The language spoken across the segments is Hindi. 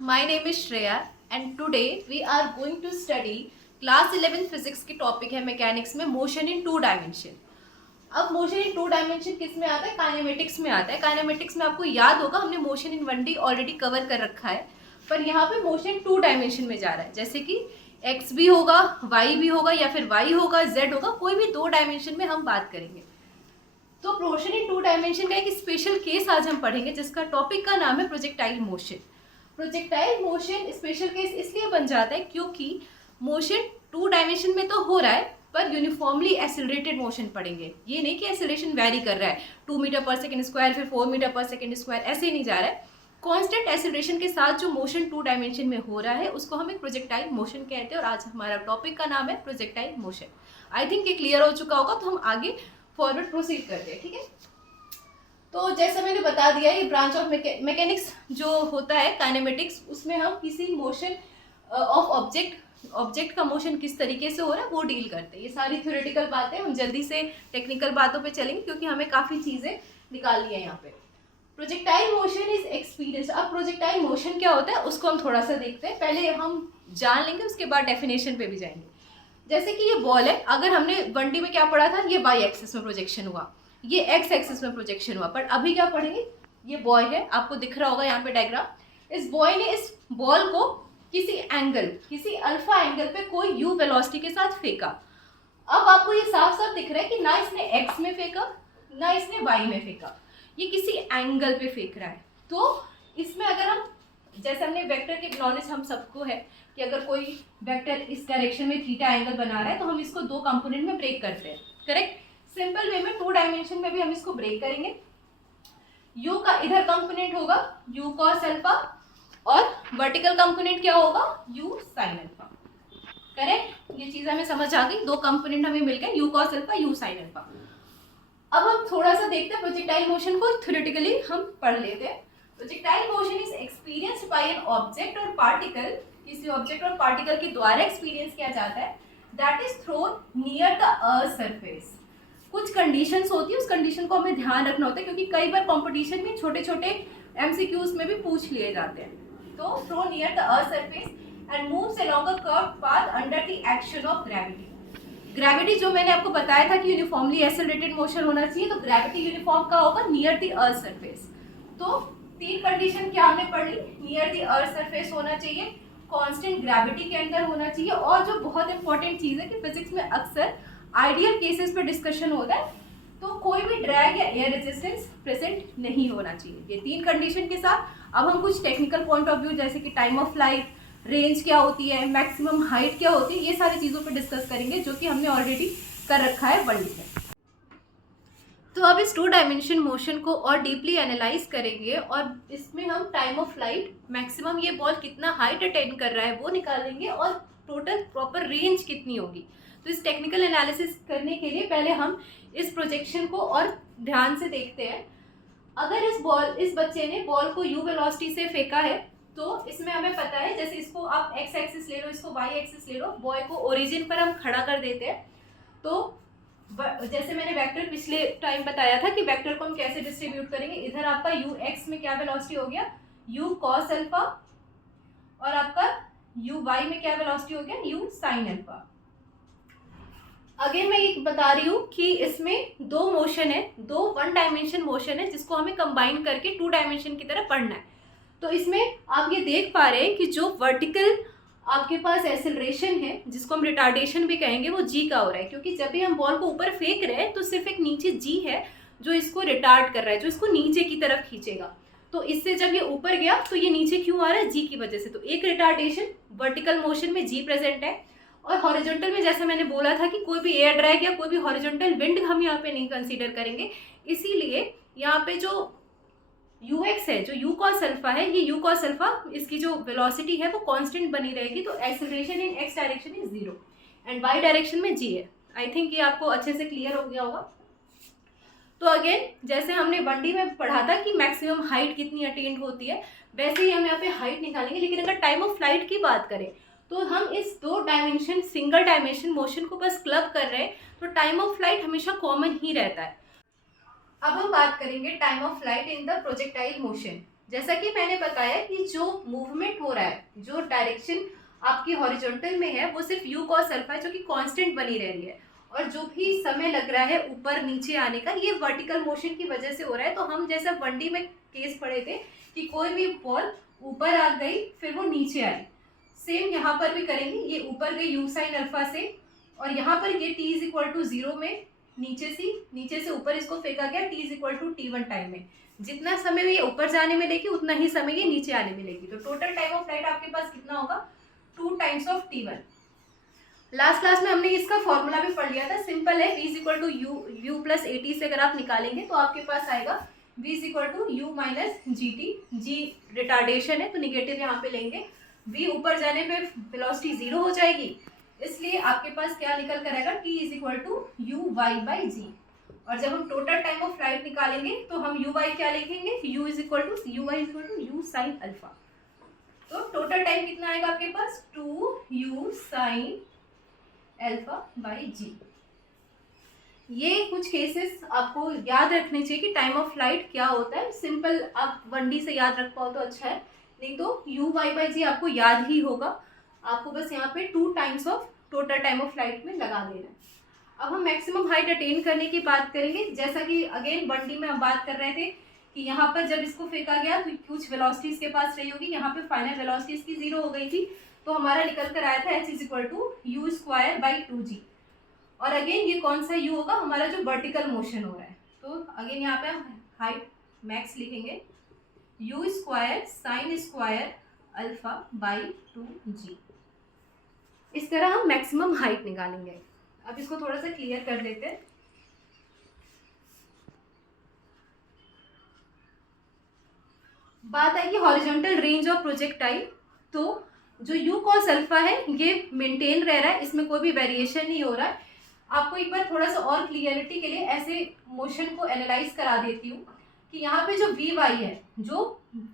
my name is Shreya and today we are going to study class 11 physics की टॉपिक है मैकेनिक्स में मोशन इन टू डायमेंशन। अब मोशन इन टू डायमेंशन किस में आता है? काइनेमेटिक्स में आता है। काइनेमेटिक्स में आपको याद होगा हमने motion in 1D already cover कर रखा है, पर यहाँ पे मोशन टू डायमेंशन में जा रहा है, जैसे कि एक्स भी होगा, वाई भी होगा या फिर वाई होगा, जेड होगा, कोई भी दो डायमेंशन में हम बात करेंगे। तो मोशन इन टू डायमेंशन का एक स्पेशल केस आज हम पढ़ेंगे जिसका टॉपिक का नाम है projectile motion. Projectile motion special case इसलिए बन जाता है क्योंकि मोशन टू डायमेंशन में तो हो रहा है पर यूनिफॉर्मली एक्सेलरेटेड मोशन पढ़ेंगे। ये नहीं कि एक्सेलरेशन वेरी कर रहा है 2 मीटर पर सेकेंड स्क्वायर फिर 4 मीटर पर सेकेंड स्क्वायर, ऐसे ही नहीं जा रहा है। कांस्टेंट एक्सेलरेशन के साथ जो मोशन टू डायमेंशन में हो रहा है उसको हम एक प्रोजेक्टाइल मोशन कहते हैं और आज हमारा टॉपिक का नाम है प्रोजेक्टाइल मोशन। आई थिंक ये क्लियर हो चुका होगा, तो हम आगे फॉरवर्ड प्रोसीड करते हैं। ठीक है, तो जैसा मैंने बता दिया ये ब्रांच ऑफ मैकेनिक्स जो होता है काइनेमेटिक्स, उसमें हम किसी मोशन ऑफ ऑब्जेक्ट का मोशन किस तरीके से हो रहा है वो डील करते हैं। ये सारी थ्योरेटिकल बातें, हम जल्दी से टेक्निकल बातों पे चलेंगे क्योंकि हमें काफ़ी चीज़ें निकालनी है यहाँ पे। Projectile motion is experience. अब प्रोजेक्टाइल मोशन क्या होता है उसको हम थोड़ा सा देखते हैं, पहले हम जान लेंगे उसके बाद डेफिनेशन पे भी जाएंगे। जैसे कि ये बॉल है, अगर हमने 1D में क्या पढ़ा था, ये वाई एक्सिस में प्रोजेक्शन हुआ, ये एक्स एक्सिस में प्रोजेक्शन हुआ, पर अभी क्या पढ़ेंगे, ये बॉय है, आपको दिख रहा होगा यहाँ पे डायग्राम। इस बॉय ने इस बॉल को किसी एंगल, किसी अल्फा एंगल पे कोई यू वेलोसिटी के साथ फेंका। अब आपको ये साफ साफ दिख रहा है कि ना इसने एक्स में फेंका ना इसने वाई में फेंका, ये किसी एंगल पे फेंक रहा है। तो इसमें अगर हम, जैसे हमने वेक्टर की नॉलेज हम सबको है कि अगर कोई वेक्टर इस डायरेक्शन में थीटा एंगल बना रहा है तो हम इसको दो कंपोनेंट में ब्रेक करते हैं, करेक्ट। सिंपल वे में टू डायमेंशन में भी हम इसको ब्रेक करेंगे। u का इधर कंपोनेंट होगा u cos अल्फा और वर्टिकल कंपोनेंट क्या होगा u sin अल्फा, करेक्ट। ये चीज हमें समझ आ गई, दो कंपोनेंट हमें मिल गए u cos alpha u sin alpha. अब हम थोड़ा सा देखते हैं प्रोजेक्टाइल मोशन को, थ्योरेटिकली हम पढ़ लेते हैं। Projectile motion is experienced bye an object और पार्टिकल, किसी ऑब्जेक्ट और पार्टिकल के द्वारा एक्सपीरियंस किया जाता है, that is throne near the earth surface. कुछ कंडीशंस होती है, उस कंडीशन को हमें ध्यान रखना होता है क्योंकि कई बार कंपटीशन में छोटे छोटे एमसीक्यूज में भी पूछ लिए जाते हैं। तो throw near the earth surface and moves along a curved path under the action of gravity. Gravity जो मैंने आपको बताया था कि यूनिफॉर्मली एक्सेलरेटेड मोशन होना चाहिए, तो ग्रेविटी यूनिफॉर्म का होगा नियर द अर्थ सरफेस। तो तीन कंडीशन क्या हमने पढ़ ली, नियर द अर्थ सरफेस होना चाहिए, कांस्टेंट ग्रेविटी के अंदर होना चाहिए, और जो बहुत इंपॉर्टेंट चीज़ है कि फिजिक्स में अक्सर आइडियल केसेस पे डिस्कशन होता है तो कोई भी ड्रैग या एयर रेजिस्टेंस प्रेजेंट नहीं होना चाहिए। ये तीन कंडीशन के साथ अब हम कुछ टेक्निकल पॉइंट ऑफ व्यू जैसे कि टाइम ऑफ फ्लाइट, रेंज क्या होती है, मैक्सिमम हाइट क्या होती है, ये सारी चीज़ों पे डिस्कस करेंगे जो कि हमने ऑलरेडी कर रखा है 1D में। तो अब इस टू डायमेंशन मोशन को और डीपली एनालाइज करेंगे और इसमें हम टाइम ऑफ फ्लाइट, मैक्सिमम ये बॉल कितना हाइट अटेन कर रहा है वो निकालेंगे और टोटल प्रॉपर रेंज कितनी होगी। तो इस टेक्निकल एनालिसिस करने के लिए पहले हम इस प्रोजेक्शन को और ध्यान से देखते हैं। अगर इस बच्चे ने बॉल को यू वेलोसिटी से फेंका है तो इसमें हमें पता है, जैसे इसको आप एक्स एक्सिस ले लो, इसको वाई एक्सिस ले लो, बॉय को ओरिजिन पर हम खड़ा कर देते हैं। तो जैसे मैंने वेक्टर पिछले टाइम बताया था कि वेक्टर को हम कैसे डिस्ट्रीब्यूट करेंगे, इधर आपका यू एक्स में क्या वेलोसिटी हो गया यू कॉस अल्फा और आपका यू वाई में क्या वेलोसिटी हो गया यू साइन अल्फा। अगेन मैं ये बता रही हूँ कि इसमें दो मोशन है, दो वन डायमेंशन मोशन है जिसको हमें कंबाइन करके टू डायमेंशन की तरह पढ़ना है। तो इसमें आप ये देख पा रहे हैं कि जो वर्टिकल आपके पास एक्सेलरेशन है जिसको हम रिटार्डेशन भी कहेंगे वो जी का हो रहा है, क्योंकि जब भी हम बॉल को ऊपर फेंक रहे हैं तो सिर्फ एक नीचे जी है जो इसको रिटार्ड कर रहा है, जो इसको नीचे की तरफ खींचेगा। तो इससे जब ये ऊपर गया तो ये नीचे क्यों आ रहा है, जी की वजह से। तो एक रिटार्डेशन वर्टिकल मोशन में जी प्रेजेंट है, और हॉरिजॉन्टल में जैसा मैंने बोला था कि कोई भी एयर ड्रैग या कोई भी हॉरिजॉन्टल विंड हम यहाँ पे नहीं कंसीडर करेंगे, इसीलिए यहाँ पे जो यू एक्स है, जो यू कॉस अल्फा है, ये यू कॉस अल्फा इसकी जो वेलोसिटी है वो कांस्टेंट बनी रहेगी। तो acceleration in x direction is 0 and y direction में जी है। आई थिंक ये आपको अच्छे से क्लियर हो गया होगा। तो अगेन जैसे हमने 1D में पढ़ा था कि मैक्सिमम हाइट कितनी अटेंड होती है, वैसे ही हम यहाँ पे हाइट निकालेंगे। लेकिन अगर टाइम ऑफ फ्लाइट की बात करें तो हम इस दो डायमेंशन सिंगल डायमेंशन मोशन को बस क्लब कर रहे हैं, तो टाइम ऑफ फ्लाइट हमेशा कॉमन ही रहता है। अब हम बात करेंगे time of flight in the projectile motion. जैसा कि मैंने बताया कि जो मूवमेंट हो रहा है, जो डायरेक्शन आपकी हॉरिजॉन्टल में है, वो सिर्फ u cos अल्फा है जो कि कांस्टेंट बनी रह रही है, और जो भी समय लग रहा है ऊपर नीचे आने का, ये वर्टिकल मोशन की वजह से हो रहा है। तो हम जैसा 1D में केस पढ़े थे कि कोई भी बॉल ऊपर आ गई फिर वो नीचे आई, सेम यहाँ पर भी करेंगे। ये ऊपर गई u sin अल्फा से, और यहाँ पर ये t इज इक्वल टू 0 में नीचे से ऊपर इसको फेंका गया, t is equal to t1 time में। जितना समय ये ऊपर जाने में लेगी उतना ही समय ये नीचे आने में लेगी। तो टोटल टाइम ऑफ फ्लाइट आपके पास कितना होगा, 2 times of t1। Last class में हमने इसका फॉर्मूला भी पढ़ लिया था, सिंपल है। v is equal to u plus a t से अगर आप निकालेंगे तो आपके पास आएगा v is equal to u minus g t. G retardation है तो निगेटिव यहाँ पे लेंगे, v ऊपर जाने पे वेलोसिटी 0 हो जाएगी, इसलिए आपके पास क्या निकल कर आएगा, t is equal to u y by g. और जब हम टोटल टाइम ऑफ फ्लाइट निकालेंगे तो हम यू वाई क्या लिखेंगे, u is equal to u y is equal to u sine alpha. तो टोटल टाइम कितना आएगा आपके पास, 2u sine alpha by g. ये कुछ केसेस आपको याद रखने चाहिए कि टाइम ऑफ फ्लाइट क्या होता है। सिंपल आप 1D से याद रख पाओ तो अच्छा है, नहीं तो यू वाई बाई जी आपको याद ही होगा। आपको बस यहाँ पे 2 times of total time of flight में लगा देना है। अब हम मैक्सिमम हाइट अटेन करने की बात करेंगे। जैसा कि अगेन 1D में हम बात कर रहे थे कि यहाँ पर जब इसको फेंका गया तो कुछ वेलोसिटी इसके पास रही होगी, यहाँ पे फाइनल वेलोसिटी इसकी 0 हो गई थी, तो हमारा निकल कर आया था h is equal to u square by 2g। और अगेन ये कौन सा u होगा, हमारा जो वर्टिकल मोशन हो रहा है। तो अगेन यहाँ पे हम हाइट मैक्स लिखेंगे, you square sine square alpha by 2g। इस तरह हम मैक्सिमम हाइट निकालेंगे। अब इसको थोड़ा सा क्लियर कर लेते हैं। बात आएगी हॉरिजॉन्टल रेंज ऑफ प्रोजेक्टाइल। तो जो u cos अल्फा है ये मेंटेन रह रहा है, इसमें कोई भी वेरिएशन नहीं हो रहा है। आपको एक बार थोड़ा सा और क्लियरिटी के लिए ऐसे मोशन को एनालाइज करा देती हूँ कि यहाँ पे जो वी वाई है, जो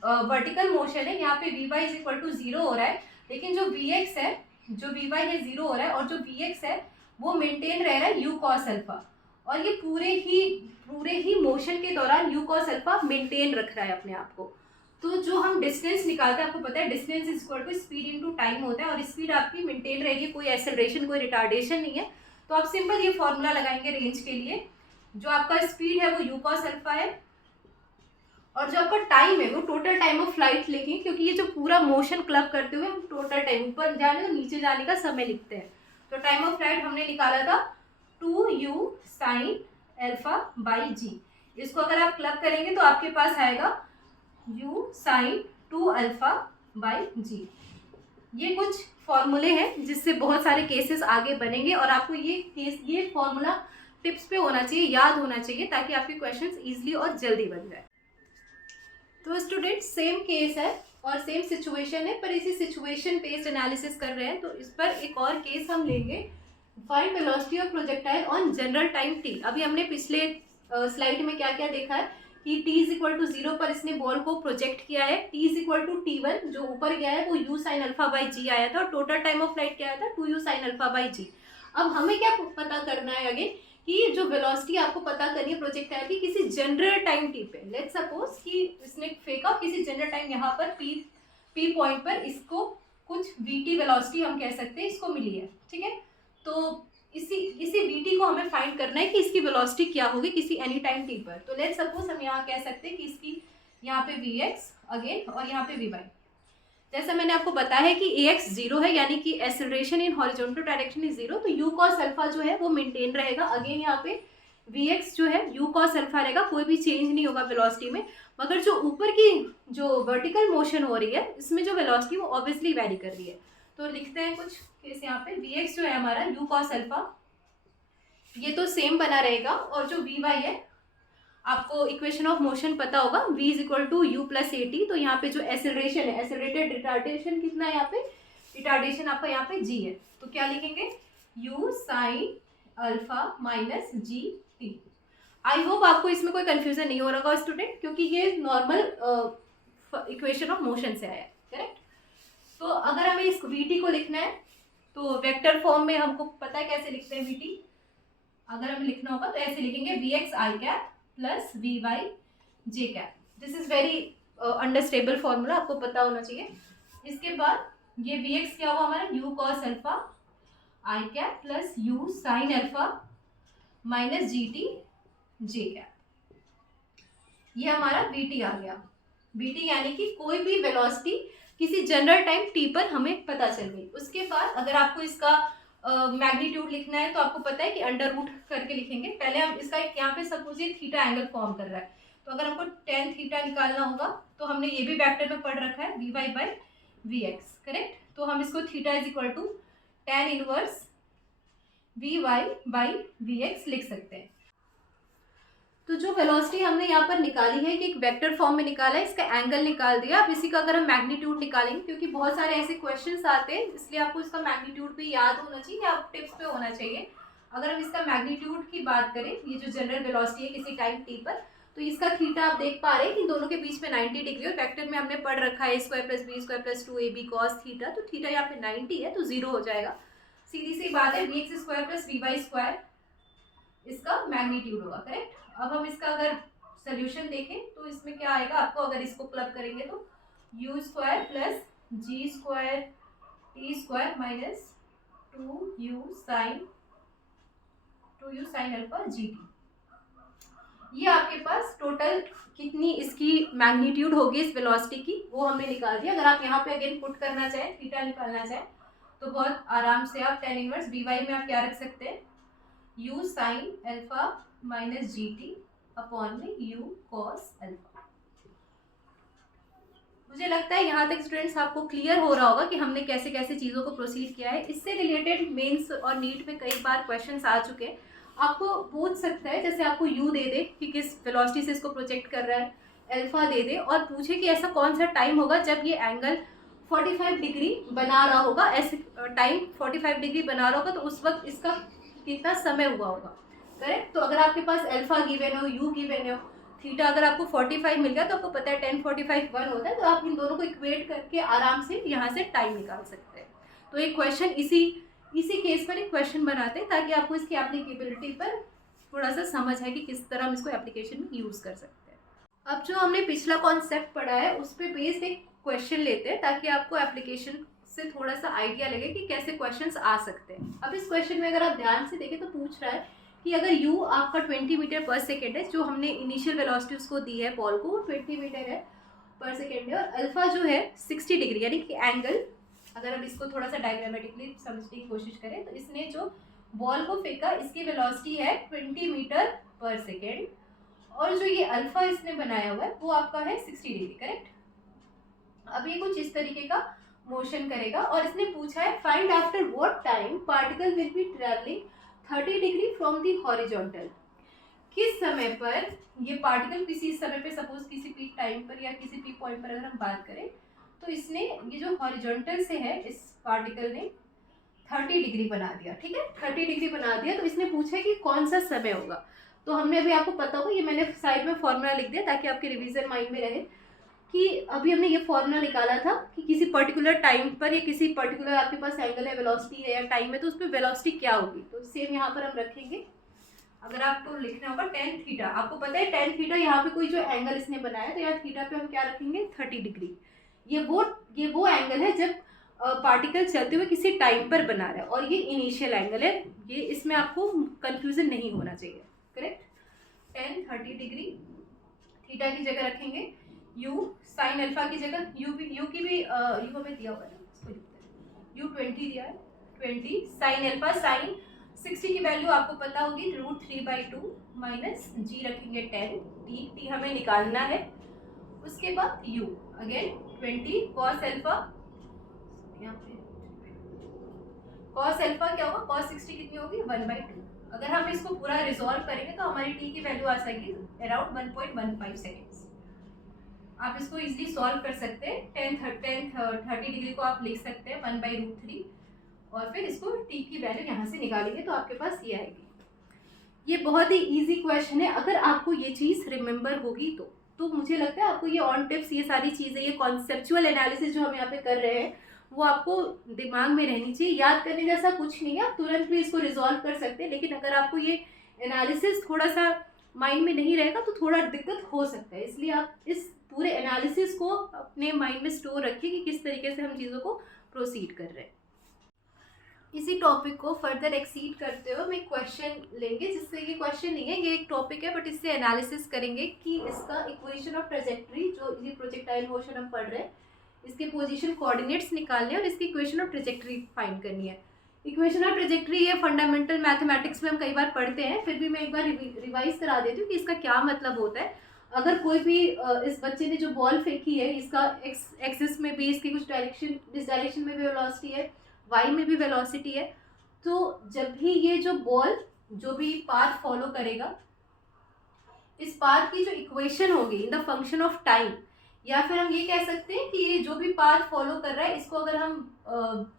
वर्टिकल मोशन है, यहाँ पे v y is equal to 0 हो रहा है, लेकिन जो वी एक्स है, जो वी वाई है 0 हो रहा है, और जो वी एक्स है वो मेंटेन रह रहा है u cos अल्फा। और ये पूरे ही मोशन के दौरान u cos अल्फा मेंटेन रख रहा है अपने आप को। तो जो हम डिस्टेंस निकालते हैं, आपको पता है distance is equal to speed into time होता है, और स्पीड आपकी मेंटेन रहेगी, कोई एक्सेलरेशन कोई रिटार्डेशन नहीं है। तो आप सिंपल ये फॉर्मूला लगाएंगे रेंज के लिए। जो आपका स्पीड है वो u cos अल्फा है, और जो आपका टाइम है वो टोटल टाइम ऑफ फ्लाइट लिखें, क्योंकि ये जो पूरा मोशन क्लब करते हुए हम टोटल टाइम ऊपर जाने और नीचे जाने का समय लिखते हैं। तो टाइम ऑफ फ्लाइट हमने निकाला था 2u साइन अल्फा बाई जी। इसको अगर आप क्लब करेंगे तो आपके पास आएगा u sign 2 alpha by g. ये कुछ फॉर्मूले हैं जिससे बहुत सारे केसेस आगे बनेंगे, और आपको ये फॉर्मूला टिप्स पे होना चाहिए, याद होना चाहिए, ताकि आपके क्वेश्चंस इजीली और जल्दी बन जाए। तो स्टूडेंट सेम केस है और सेम सिचुएशन है, पर इसी सिचुएशन बेस्ड एनालिसिस कर रहे हैं। तो इस पर एक और केस हम लेंगे, find velocity of projectile on general time t। अभी हमने पिछले स्लाइड में क्या क्या देखा है कि t इज इक्वल टू 0 पर इसने बॉल को प्रोजेक्ट किया है, t is equal to t1 जो ऊपर गया है वो u साइन अल्फा बाई जी आया था, और टोटल टाइम ऑफ फ्लाइट क्या आया था, 2u साइन अल्फा बाई जी। अब हमें क्या पता करना है अगेन, कि जो वेलोसिटी आपको पता करनी है प्रोजेक्टाइल की किसी जनरल टाइम t पे। लेट्स सपोज कि इसने फेंका किसी जनरल टाइम यहाँ पर p पॉइंट पर, इसको कुछ vt वेलोसिटी हम कह सकते हैं इसको मिली है, ठीक है। तो इसी vt को हमें फाइंड करना है कि इसकी वेलोसिटी क्या होगी किसी एनी टाइम t पर। तो लेट्स सपोज हम यहाँ कह सकते हैं कि इसकी यहाँ पे vx अगेन और यहाँ पे vy। जैसा मैंने आपको बताया है कि ax 0 है, यानी कि acceleration in horizontal direction is 0, तो u cos अल्फा जो है वो मेंटेन रहेगा। अगेन यहाँ पे vx जो है u cos अल्फा रहेगा, कोई भी चेंज नहीं होगा वेलोसिटी में। मगर जो ऊपर की जो वर्टिकल मोशन हो रही है इसमें जो वेलोसिटी वो ऑब्वियसली वेरी कर रही है। तो लिखते हैं कुछ केस यहाँ पे, vx जो है हमारा u cos अल्फा, ये तो सेम बना रहेगा, और जो vy है आपको इक्वेशन ऑफ मोशन पता होगा, v is equal to u plus a t. तो यहाँ पे जो एक्सेलरेशन है, एक्सेलरेटेड रिटार्डेशन कितना है यहाँ पे, रिटार्डेशन आपका यहाँ पे g है, तो क्या लिखेंगे u sine alpha minus g T. I hope आपको इसमें कोई कंफ्यूजन नहीं हो रहा होगा स्टूडेंट, क्योंकि ये नॉर्मल इक्वेशन ऑफ मोशन से आया है, करेक्ट। तो अगर हमें इस vt को लिखना है तो वेक्टर फॉर्म में हमको पता है कैसे लिखते हैं vt। अगर हमें लिखना होगा तो ऐसे लिखेंगे vx I cap plus vy J cap. This is very under stable formula आपको पता होना चाहिए। इसके बाद ये वी एक्स क्या हुआ हमारा, you cos alpha I cap plus you sine alpha minus g T J cap, ये हमारा वी टी आ गया। वी टी यानी कि कोई भी वेलोसिटी किसी जनरल टाइम टी पर हमें पता चल गई। उसके बाद अगर आपको इसका मैग्नीट्यूड लिखना है तो आपको पता है कि अंडर रूट करके लिखेंगे। पहले हम इसका एक यहाँ पे सपोज ये थीटा एंगल फॉर्म कर रहा है, तो अगर हमको टेन थीटा निकालना होगा तो हमने ये भी वेक्टर में पढ़ रखा है v y by v x, correct. तो हम इसको theta is equal to tan inverse v y by v x लिख सकते हैं। तो जो वेलोसिटी हमने यहाँ पर निकाली है कि एक वेक्टर फॉर्म में निकाला है, इसका एंगल निकाल दिया। अब इसी का अगर हम मैग्नीट्यूड निकालेंगे, क्योंकि बहुत सारे ऐसे क्वेश्चंस आते हैं इसलिए आपको इसका मैग्नीट्यूड भी याद होना चाहिए या आप टिप्स पे होना चाहिए। अगर हम इसका मैग्नीट्यूड की बात करें, ये जो जनरल वेलोसिटी है किसी टाइम टी पर, तो इसका थीटा आप देख पा रहे हैं कि दोनों के बीच में 90 डिग्री, और वेक्टर में हमने पढ़ रखा है square plus b square plus 2ab cos theta, तो थीटा यहाँ पे 90 है तो 0 हो जाएगा। सीधी सी बात है, v x square plus v y square इसका मैग्नीट्यूड होगा, करेक्ट। अब हम इसका अगर सोल्यूशन देखें तो इसमें क्या आएगा, आपको अगर इसको क्लब करेंगे तो u square plus g square t square minus 2u sine alpha g t, ये आपके पास टोटल कितनी इसकी मैग्नीट्यूड होगी इस वेलोसिटी की, वो हमने निकाल दिया। अगर आप यहाँ पे अगेन पुट करना चाहें, थीटा निकालना चाहें, तो बहुत आराम से आप टेन इनवर्स बी वाई में आप क्या रख सकते हैं, u sine alpha minus g T upon में u कॉस अल्फा। मुझे लगता है यहाँ तक स्टूडेंट्स आपको क्लियर हो रहा होगा कि हमने कैसे कैसे चीज़ों को प्रोसीड किया है। इससे रिलेटेड मेंस और नीट में कई बार क्वेश्चंस आ चुके हैं। आपको पूछ सकता है, जैसे आपको u दे दे कि किस वेलोसिटी से इसको प्रोजेक्ट कर रहा है, अल्फा दे दे और पूछे कि ऐसा कौन सा टाइम होगा जब ये एंगल 45 डिग्री बना रहा होगा, ऐसे टाइम 45 डिग्री बना रहा होगा तो उस वक्त इसका कितना समय हुआ होगा, करेक्ट। तो अगर आपके पास अल्फा गिवन हो, यू गिवन हो, थीटा अगर आपको 45 मिल गया तो आपको पता है 1045 1 होता है, तो आप इन दोनों को इक्वेट करके आराम से यहाँ से टाइम निकाल सकते हैं। तो एक क्वेश्चन इसी केस पर एक क्वेश्चन बनाते हैं ताकि आपको इसकी एप्लीकेबिलिटी पर थोड़ा सा समझ है कि किस तरह हम इसको एप्लीकेशन में यूज़ कर सकते हैं। अब जो हमने पिछला कॉन्सेप्ट पढ़ा है उस पर बेस्ड एक क्वेश्चन लेते हैं ताकि आपको एप्लीकेशन से थोड़ा सा आइडिया लगे कि कैसे क्वेश्चंस आ सकते हैं। अब इस क्वेश्चन में अगर आप ध्यान से देखें तो पूछ रहा है कि अगर u आपका 20 मीटर पर सेकेंड है, जो हमने इनिशियल वेलोसिटी उसको दी है बॉल को, 20 मीटर है पर सेकेंड है, और अल्फा जो है 60 डिग्री यानी कि एंगल, अगर हम इसको थोड़ा सा डायग्रामेटिकली समझने की कोशिश करें तो इसने जो बॉल को फेंका इसकी वेलोसिटी है 20 मीटर पर सेकेंड, और जो ये अल्फा इसने बनाया हुआ है वो आपका है 60 डिग्री, करेक्ट। अब ये कुछ इस तरीके का मोशन करेगा और इसने पूछा है find after what time particle will be travelling 30 degree from the horizontal. किस समय पर ये पार्टिकल किसी समय पे, सपोज किसी पीक टाइम पर या किसी पीक पॉइंट पर अगर हम बात करें तो इसने ये जो हॉरिजॉन्टल से है इस पार्टिकल ने 30 डिग्री बना दिया, ठीक है, 30 डिग्री बना दिया। तो इसने पूछा कि कौन सा समय होगा, तो हमने अभी आपको पता होगा, ये मैंने साइड में फॉर्मूला लिख दिया ताकि आपके रिवीजन माइंड में रहे कि अभी हमने ये फॉर्मूला निकाला था कि किसी पर्टिकुलर टाइम पर या किसी पर्टिकुलर आपके पास एंगल है, वेलोसिटी है या टाइम है, तो उस पर वेलोसिटी क्या होगी। तो सेम यहाँ पर हम रखेंगे, अगर आपको लिखना होगा टेन थीटा, आपको पता है टेन थीटा यहाँ पे कोई जो एंगल इसने बनाया तो यहाँ थीटा पे हम क्या रखेंगे 30 डिग्री। ये वो एंगल है जब पार्टिकल चलते हुए किसी टाइम पर बना रहा है और ये इनिशियल एंगल है, ये इसमें आपको कंफ्यूजन नहीं होना चाहिए, करेक्ट। 10 30 डिग्री थीटा की जगह रखेंगे u साइन अल्फा की जगह u की भी u हमें दिया हुआ है, इसको लिखते हैं u 20 दिया है, 20 साइन अल्फा, साइन 60 की वैल्यू आपको पता होगी √3/2 माइनस जी रखेंगे 10, टी हमें निकालना है। उसके बाद u अगेन 20 कॉस अल्फा, यहाँ पे कॉस अल्फा क्या होगा, कॉस 60 कितनी होगी 1/2। अगर हम इसको पूरा रिजॉल्व करेंगे तो हमारी टी की वैल्यू आ जाएगी अराउंड 1.15 सेकेंड्स। आप इसको इजीली सॉल्व कर सकते हैं, 30 डिग्री को आप लिख सकते हैं 1/√3 और फिर इसको t की वैल्यू यहाँ से निकालेंगे तो आपके पास ये आएगी। ये बहुत ही इजी क्वेश्चन है, अगर आपको ये चीज़ रिमेंबर होगी तो मुझे लगता है आपको ये ऑन टिप्स, ये सारी चीज़ें, ये कॉन्सेप्चुअल एनालिसिस जो हम यहाँ पे कर रहे हैं वो आपको दिमाग में रहनी चाहिए। याद करने जैसा कुछ नहीं है, आप तुरंत भी इसको रिजॉल्व कर सकते हैं, लेकिन अगर आपको ये एनालिसिस थोड़ा सा माइंड में नहीं रहेगा तो थोड़ा दिक्कत हो सकता है, इसलिए आप इस पूरे एनालिसिस को अपने माइंड में स्टोर रखिए कि किस तरीके से हम चीज़ों को प्रोसीड कर रहे हैं। इसी टॉपिक को फर्दर एक्सीड करते हुए हम एक क्वेश्चन लेंगे, जिससे ये क्वेश्चन नहीं है, ये एक टॉपिक है, बट इससे एनालिसिस करेंगे कि इसका इक्वेशन ऑफ ट्रेजेक्ट्री, जो ये प्रोजेक्टाइल मोशन हम पढ़ रहे हैं, इसके पोजीशन कोऑर्डिनेट्स निकालने और इसकी इक्वेशन ऑफ ट्रेजेक्ट्री फाइंड करनी है। इक्वेशन ऑफ ट्रेजेक्ट्री ये फंडामेंटल मैथमेटिक्स में हम कई बार पढ़ते हैं, फिर भी मैं एक बार रिवाइज करा देती हूँ कि इसका क्या मतलब होता है। अगर कोई भी इस बच्चे ने जो बॉल फेंकी है, इसका एक्सिस में भी इसकी कुछ डायरेक्शन, इस डायरेक्शन में भी वेलोसिटी है, वाई में भी वेलोसिटी है, तो जब भी ये जो बॉल जो भी पाथ फॉलो करेगा, इस पाथ की जो इक्वेशन होगी in the function of time, या फिर हम ये कह सकते हैं कि ये जो भी पाथ फॉलो कर रहा है, इसको अगर हम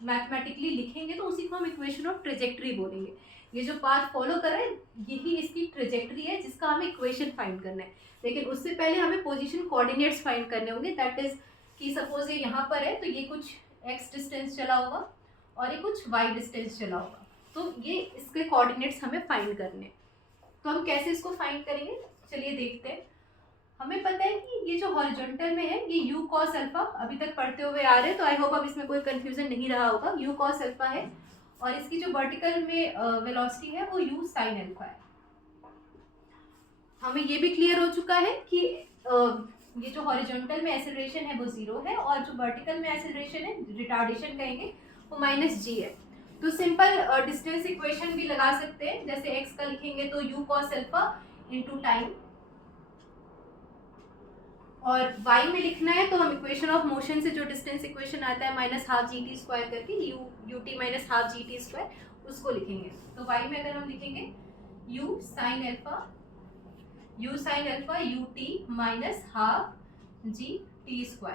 मैथमेटिकली लिखेंगे तो उसी को हम इक्वेशन ऑफ ट्रेजेक्ट्री बोलेंगे। ये जो पाथ फॉलो कर रहा है यही इसकी ट्रेजेक्ट्री है, जिसका हमें इक्वेशन फाइंड करना है। लेकिन उससे पहले हमें पोजीशन कोऑर्डिनेट्स फाइंड करने होंगे। दैट इज कि सपोज ये यहाँ पर है, तो ये कुछ एक्स डिस्टेंस चला होगा और ये कुछ वाई डिस्टेंस चला होगा, तो ये इसके कोऑर्डिनेट्स हमें फाइंड करने। तो हम कैसे इसको फाइंड करेंगे, चलिए देखते हैं। हमें पता है कि ये जो हॉरिजॉन्टल में है ये यू कॉस अल्फा, अभी तक पढ़ते हुए आ रहे हैं, तो आई होप अब इसमें कोई कंफ्यूजन नहीं रहा होगा। यू कॉस अल्फा है और इसकी जो वर्टिकल में वेलोसिटी है वो यू साइन अल्फा है। हमें ये भी क्लियर हो चुका है कि ये जो हॉरिजॉन्टल में एक्सेलरेशन है वो 0 है और जो वर्टिकल में एक्सेलरेशन है, रिटार्डेशन कहेंगे, वो -g है। तो सिंपल डिस्टेंस इक्वेशन भी लगा सकते हैं, जैसे x का लिखेंगे तो u cos alpha into time, और y में लिखना है तो हम इक्वेशन ऑफ मोशन से जो डिस्टेंस इक्वेशन आता है -12gt² करके, ut -12gt², उसको लिखेंगे। तो y में अगर हम लिखेंगे u sin alpha ut -12gt²।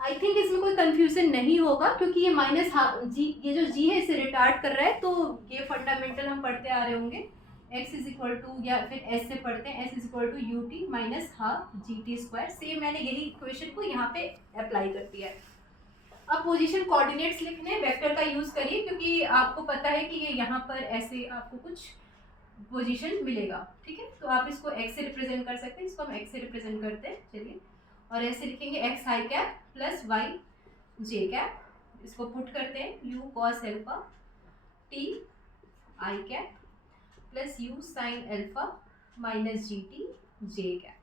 I think इसमें कोई कंफ्यूजन नहीं होगा, क्योंकि ये -g, ये जो g है इसे रिटार्ड कर रहा है, तो ये फंडामेंटल हम पढ़ते आ रहे होंगे। x इज इक्वल टू, या फिर s से पढ़ते हैं, s is equal to ut -12gt²। Same मैंने यही इक्वेशन को यहाँ पे अप्लाई कर दिया है। अब पोजीशन कोऑर्डिनेट्स लिखने, वेक्टर का यूज करिए, क्योंकि आपको पता है कि ये यहाँ पर ऐसे आपको कुछ पोजीशन मिलेगा, ठीक है। तो आप इसको x से रिप्रेजेंट कर सकते हैं, इसको हम x से रिप्रेजेंट करते हैं, चलिए। और ऐसे लिखेंगे x i cap plus y j cap, इसको पुट करते हैं u cos alpha t i cap plus u sin alpha minus gt j cap.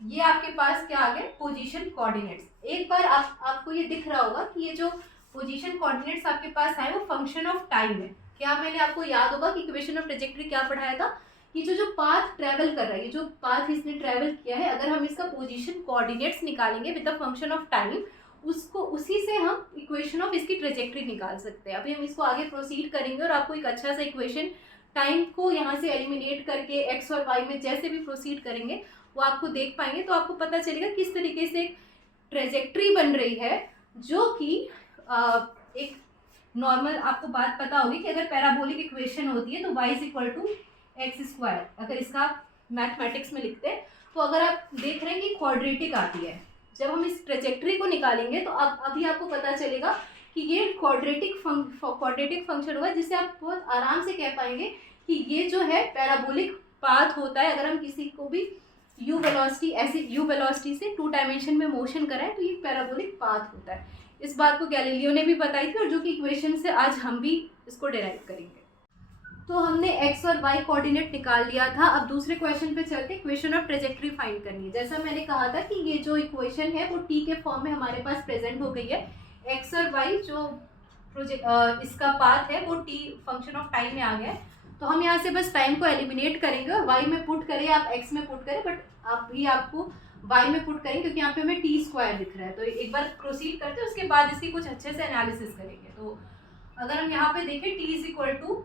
ये आपके पास क्या आ गया, पोजीशन कोऑर्डिनेट्स। एक बार आपको ये दिख रहा होगा कि ये जो पोजीशन कोऑर्डिनेट्स आपके पास आए वो फंक्शन ऑफ टाइम है। क्या मैंने आपको याद होगा कि इक्वेशन ऑफ ट्रेजेक्ट्री क्या पढ़ाया था, कि जो पाथ ट्रेवल कर रहा है, ये जो पाथ इसने ट्रेवल किया है, अगर हम इसका पोजीशन कोऑर्डिनेट्स निकालेंगे with the function of time, उसको उसी से हम इक्वेशन ऑफ इसकी ट्रेजेक्ट्री निकाल सकते हैं। अभी हम इसको आगे प्रोसीड करेंगे और आपको एक अच्छा सा इक्वेशन, टाइम को यहाँ से एलिमिनेट करके एक्स और वाई में जैसे भी प्रोसीड करेंगे वो आपको देख पाएंगे, तो आपको पता चलेगा किस तरीके से एक ट्रेजेक्ट्री बन रही है, जो कि एक नॉर्मल, आपको बात पता होगी कि अगर पैराबोलिक इक्वेशन होती है तो y is equal to x², अगर इसका मैथमेटिक्स में लिखते हैं, तो अगर आप देख रहे हैं कि क्वाड्रेटिक आती है, जब हम इस ट्रेजेक्ट्री को निकालेंगे तो अब अभी आपको पता चलेगा कि ये क्वाड्रेटिक फंक्शन होगा, जिससे आप बहुत आराम से कह पाएंगे कि ये जो है पैराबोलिक पाथ होता है। अगर हम किसी को भी u वेलोसिटी, ऐसे u वेलोसिटी से 2 डायमेंशन में मोशन कराएं तो ये पैराबोलिक पाथ होता है। इस बात को गैलीलियो ने भी बताई थी, और जो कि इक्वेशन से आज हम भी इसको डिराइव करेंगे। तो हमने x और y कोऑर्डिनेट निकाल लिया था। अब दूसरे क्वेश्चन पे चलते, इक्वेशन ऑफ ट्रेजेक्ट्री फाइंड करनी है। जैसा मैंने कहा था कि ये जो इक्वेशन है वो t के फॉर्म में हमारे पास प्रेजेंट हो गई है। x और y जो इसका पाथ है वो t फंक्शन ऑफ टाइम में आ गया है, तो हम यहाँ से बस टाइम को एलिमिनेट करेंगे और y में पुट करें, आप x में पुट करें, बट आप भी आपको y में पुट करेंगे, क्योंकि यहाँ पे हमें t² दिख रहा है। तो एक बार प्रोसीड करते हैं, उसके बाद इसकी कुछ अच्छे से एनालिसिस करेंगे। तो अगर हम यहाँ पे देखें, t is equal to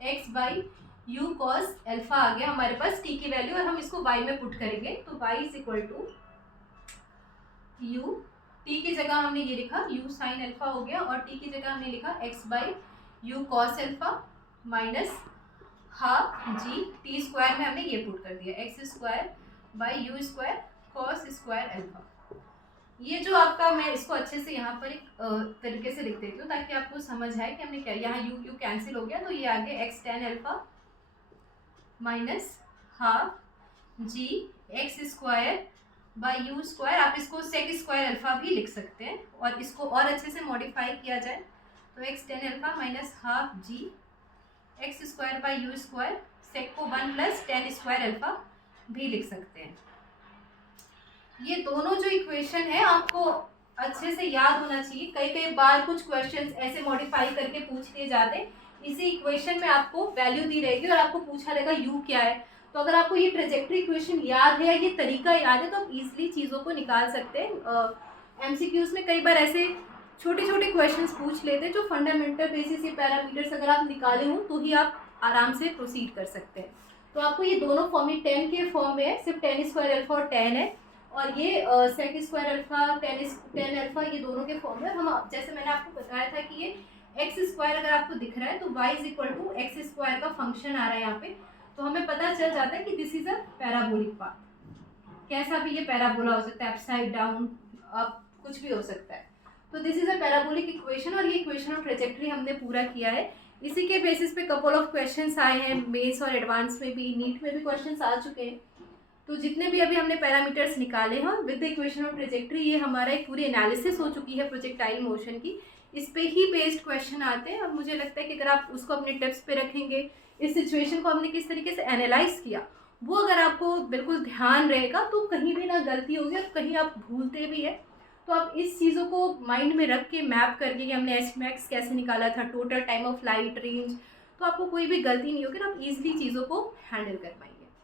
x by u cos alpha आ गया हमारे पास t की वैल्यू, और हम इसको y में पुट करेंगे, तो y is equal to u, t की जगह हमने ये लिखा u साइन अल्फा हो गया, और t की जगह हमने लिखा x by u cos alpha minus half g, t² में हमने ये पुट कर दिया, x² by u² cos square alpha. ये जो आपका, मैं इसको अच्छे से यहाँ पर एक तरीके से लिख देती हूँ ताकि आपको समझ आए कि हमने क्या, यहाँ यू कैंसिल हो गया, तो ये आ गया x tan alpha minus half g x square by u square. आप इसको सेक स्क्वायर अल्फा भी लिख सकते हैं, और इसको और अच्छे से मॉडिफाई किया जाए तो x tan alpha minus half g x square by u square, sec को 1 प्लस टेन स्क्वायर अल्फा भी लिख सकते हैं। ये दोनों जो इक्वेशन है आपको अच्छे से याद होना चाहिए। कई कई बार कुछ क्वेश्चंस ऐसे मॉडिफाई करके पूछ लिए जाते हैं, इसी इक्वेशन में आपको वैल्यू दी रहेगी और आपको पूछा रहेगा यू क्या है। तो अगर आपको ये ट्रेजेक्ट्री इक्वेशन याद है या ये तरीका याद है तो आप इजीली चीज़ों को निकाल सकते हैं। एमसीक्यूज में कई बार ऐसे छोटे छोटे क्वेश्चंस पूछ लेते हैं जो फंडामेंटल बेसिस या पैरामीटर्स अगर आप निकाले हों तो ही आप आराम से प्रोसीड कर सकते हैं। तो आपको ये दोनों फॉर्म, ये 10 के फॉर्म में है, सिर्फ टेन स्क्वायर अल्फा और 10 है, और ये sec square alpha tan alpha ये दोनों के फॉर्म में। हम जैसे मैंने आपको बताया था कि ये एक्स स्क्वायर अगर आपको दिख रहा है तो y is equal to x square का फंक्शन आ रहा है यहाँ पे, तो हमें पता चल जाता है कि this is a parabolic path. कैसा भी ये पैराबोला हो सकता है, अपसाइड डाउन, अप, कुछ भी हो सकता है। तो this is a parabolic equation, और ये इक्वेशन ऑफ ट्रेजेक्ट्री हमने पूरा किया है। इसी के बेसिस पे कपल ऑफ क्वेश्चंस आए हैं, मेंस और एडवांस में भी, नीट में भी क्वेश्चंस आ चुके हैं। तो जितने भी अभी हमने पैरामीटर्स निकाले हैं with the equation of trajectory, ये हमारा एक पूरी एनालिसिस हो चुकी है प्रोजेक्टाइल मोशन की। इस पे ही बेस्ड क्वेश्चन आते हैं, और मुझे लगता है कि अगर आप उसको अपने टिप्स पे रखेंगे, इस सिचुएशन को हमने किस तरीके से एनालाइज किया वो अगर आपको बिल्कुल ध्यान रहेगा तो कहीं भी ना गलती होगी, और कहीं आप भूलते भी है तो आप इस चीज़ों को माइंड में रख के मैप करके कि हमने एच मैक्स कैसे निकाला था, total time of light, range, तो आपको कोई भी गलती नहीं होगी, आप इजीली चीज़ों को हैंडल कर पाएंगे।